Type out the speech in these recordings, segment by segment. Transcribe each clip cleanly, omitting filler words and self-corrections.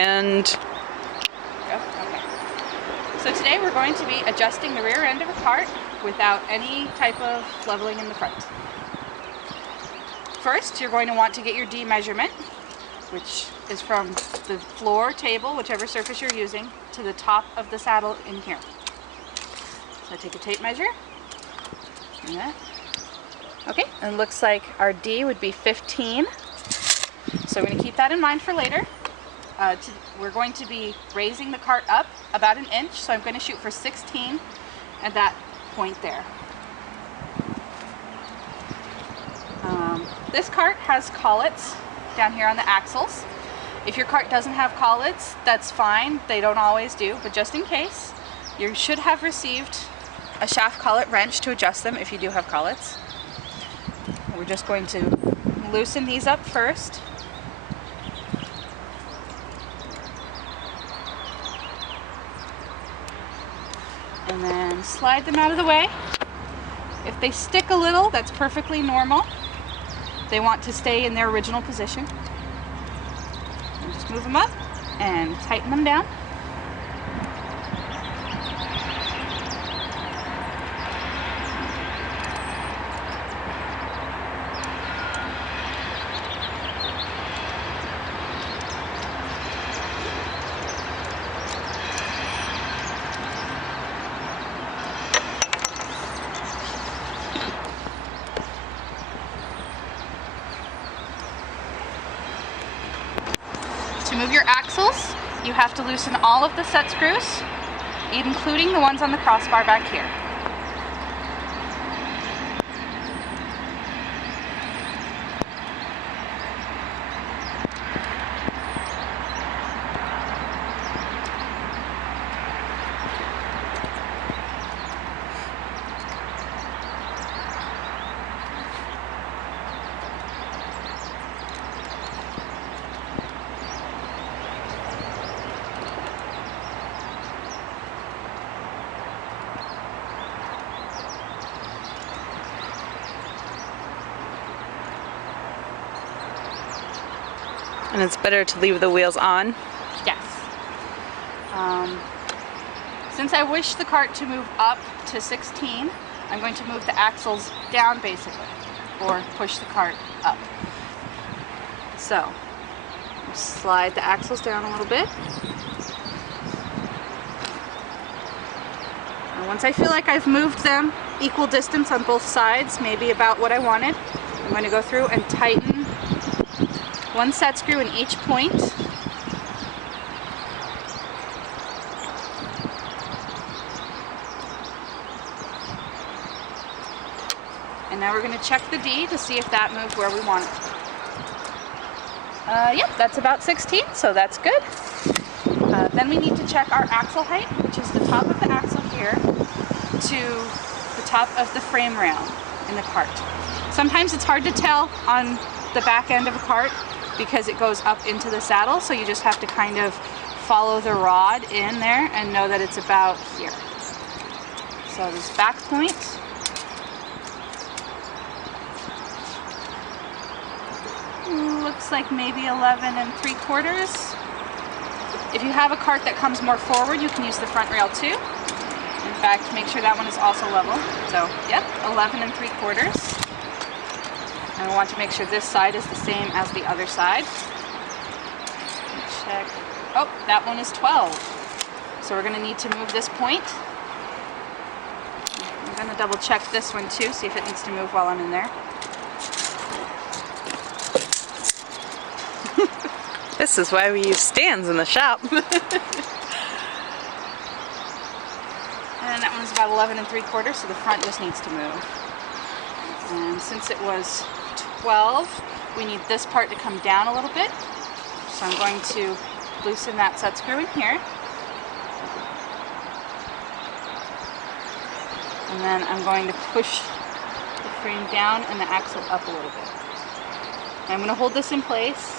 and... Go. Okay. So today we're going to be adjusting the rear end of a cart without any type of leveling in the front. First, you're going to want to get your D measurement, which is from the floor, table, whichever surface you're using, to the top of the saddle in here. So I take a tape measure. And that. Okay, and it looks like our D would be 15. So we're going to keep that in mind for later. We're going to be raising the cart up about an inch, so I'm going to shoot for 16 at that point there. This cart has collets down here on the axles. If your cart doesn't have collets, that's fine. They don't always do, but just in case, you should have received a shaft collet wrench to adjust them if you do have collets. We're just going to loosen these up first. And then slide them out of the way. If they stick a little, that's perfectly normal. They want to stay in their original position. And just move them up and tighten them down. To move your axles, you have to loosen all of the set screws, including the ones on the crossbar back here. And it's better to leave the wheels on? Yes. Since I wish the cart to move up to 16, I'm going to move the axles down basically, or push the cart up. So, slide the axles down a little bit. And once I feel like I've moved them equal distance on both sides, maybe about what I wanted, I'm going to go through and tighten one set screw in each point. And now we're going to check the D to see if that moved where we want it. Yep, that's about 16, so that's good. Then we need to check our axle height, which is the top of the axle here to the top of the frame rail in the cart. Sometimes it's hard to tell on the back end of a cart because it goes up into the saddle, so you just have to kind of follow the rod in there and know that it's about here. So this back point, looks like maybe 11 3/4. If you have a cart that comes more forward, you can use the front rail too. In fact, make sure that one is also level. So, yep, 11 3/4. And I want to make sure this side is the same as the other side. Check. Oh, that one is 12. So we're going to need to move this point. I'm going to double check this one too, see if it needs to move while I'm in there. This is why we use stands in the shop. And that one's about 11 3/4, so the front just needs to move. And since it was 12, we need this part to come down a little bit. So I'm going to loosen that set screw in here. And then I'm going to push the frame down and the axle up a little bit. And I'm going to hold this in place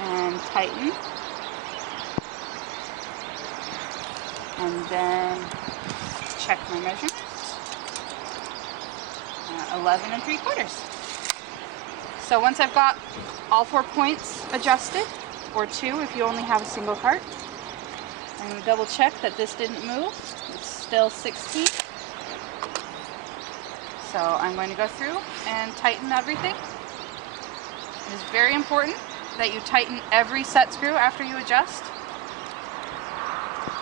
and tighten. And then check my measurement. 11 3/4. So once I've got all 4 points adjusted, or 2 if you only have a single cart. I'm going to double check that this didn't move. It's still 16. So I'm going to go through and tighten everything. It is very important that you tighten every set screw after you adjust,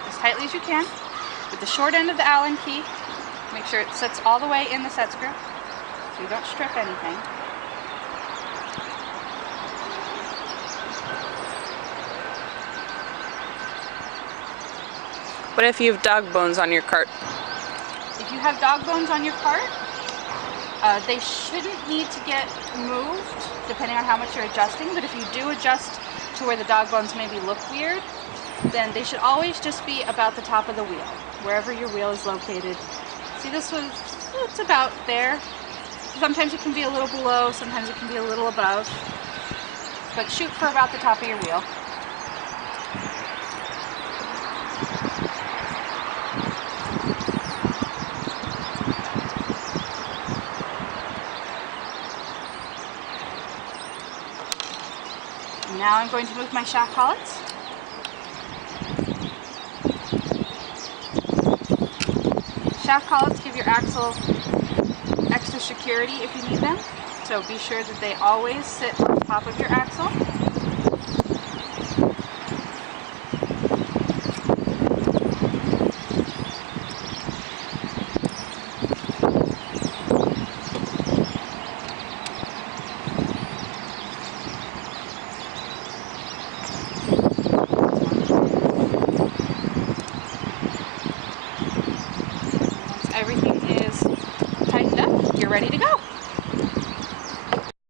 as tightly as you can. With the short end of the Allen key, make sure it sits all the way in the set screw so you don't strip anything. What if you have dog bones on your cart? If you have dog bones on your cart, they shouldn't need to get moved depending on how much you're adjusting, but if you do adjust to where the dog bones maybe look weird, then they should always just be about the top of the wheel, wherever your wheel is located. See, it's about there. Sometimes it can be a little below, sometimes it can be a little above, but shoot for about the top of your wheel. Now I'm going to move my shaft collets. Shaft collets give your axle extra security if you need them, so be sure that they always sit on top of your axle.